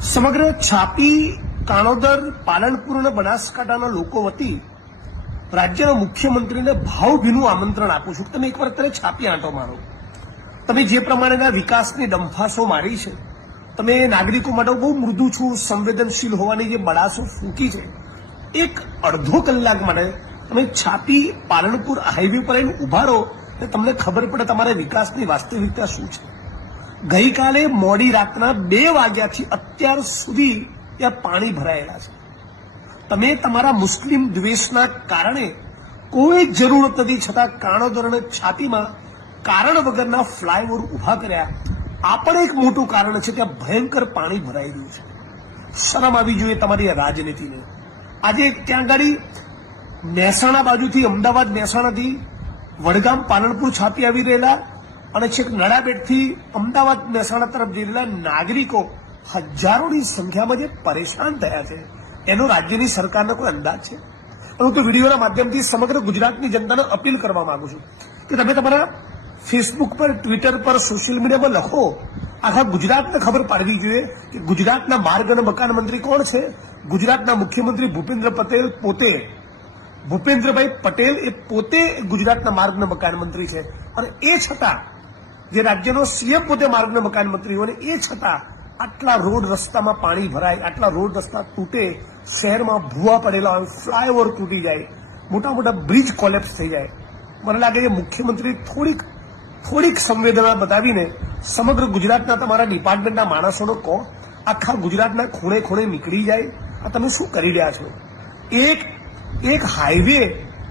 સમગ્ર છાપી, કાણોદર, પાલનપુર અને બનાસકાંઠાના લોકો વતી રાજ્યના મુખ્યમંત્રીને ભાવભીનું આમંત્રણ આપું છું. તમે એકવાર અત્યારે છાપી આંટો મારો. તમે જે પ્રમાણેના વિકાસની ડંફાસો મારી છે, તમે નાગરિકો માટે બહુ મૃદુ છું, સંવેદનશીલ હોવાની જે બડાસો ફૂંકી છે, એક અડધો કલાક માટે તમે છાપી, પાલનપુર હાઈવે પર આવીને ઊભા રહો તમને ખબર પડે તમારા વિકાસની વાસ્તવિકતા શું છે. ગઈકાલે મોડી રાતના બે વાગ્યાથી અત્યાર સુધી ત્યાં પાણી ભરાયેલા છે. તમે તમારા મુસ્લિમ દ્વેષના કારણે કોઈ જરૂર નથી છતાં કાણોદર છાતીમાં કારણ વગરના ફ્લાયઓવર ઊભા કર્યા. આ પણ એક મોટું કારણ છે ત્યાં ભયંકર પાણી ભરાઈ રહ્યું છે. શરમ આવી જોઈએ તમારી રાજનીતિને. આજે ત્યાં ગાડી મહેસાણા બાજુથી અમદાવાદ મહેસાણાથી વડગામ પાલનપુર છાતી આવી રહેલા અને છેક નડાબેટથી અમદાવાદ મહેસાણા તરફ જઈ રહેલા નાગરિકો હજારોની સંખ્યામાં જે પરેશાન થયા છે, એનો રાજ્યની સરકારનો કોઈ અંદાજ છે? હું તો વિડીયોના માધ્યમથી સમગ્ર ગુજરાતની જનતાને અપીલ કરવા માંગુ છું કે તમે તમારા ફેસબુક પર, ટ્વિટર પર, સોશિયલ મીડિયામાં લખો, આખા ગુજરાતને ખબર પાડવી જોઈએ કે ગુજરાતના માર્ગ અને મકાન મંત્રી કોણ છે? ગુજરાતના મુખ્યમંત્રી ભૂપેન્દ્ર પટેલ પોતે, ભૂપેન્દ્રભાઈ પટેલ એ પોતે ગુજરાતના માર્ગ અને મકાન મંત્રી છે. અને એ છતાં જે રાજ્યનો સીએમ પોતે માર્ગના મકાન મંત્રી હોય એ છતાં આટલા રોડ રસ્તામાં પાણી ભરાય, આટલા રોડ રસ્તા તૂટે, શહેરમાં ભૂવા પડેલા હોય, ફ્લાયઓવર તૂટી જાય, મોટા મોટા બ્રિજ કોલેપ્સ થઈ જાય. મને લાગે કે મુખ્યમંત્રી થોડીક થોડીક સંવેદના બતાવીને સમગ્ર ગુજરાતના તમારા ડિપાર્ટમેન્ટના માણસોનો કહો, આખા ગુજરાતના ખૂણે ખૂણે નીકળી જાય. આ તમે શું કરી રહ્યા છો? એક એક હાઈવે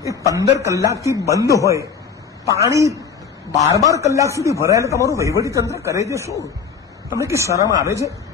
એક પંદર કલાકથી બંધ હોય. પાણી બાર બાર કલાક સુધી ભરાયેલું તમારું વહીવટી તંત્ર કરે છે શું? તમને કે શરમ આવે છે?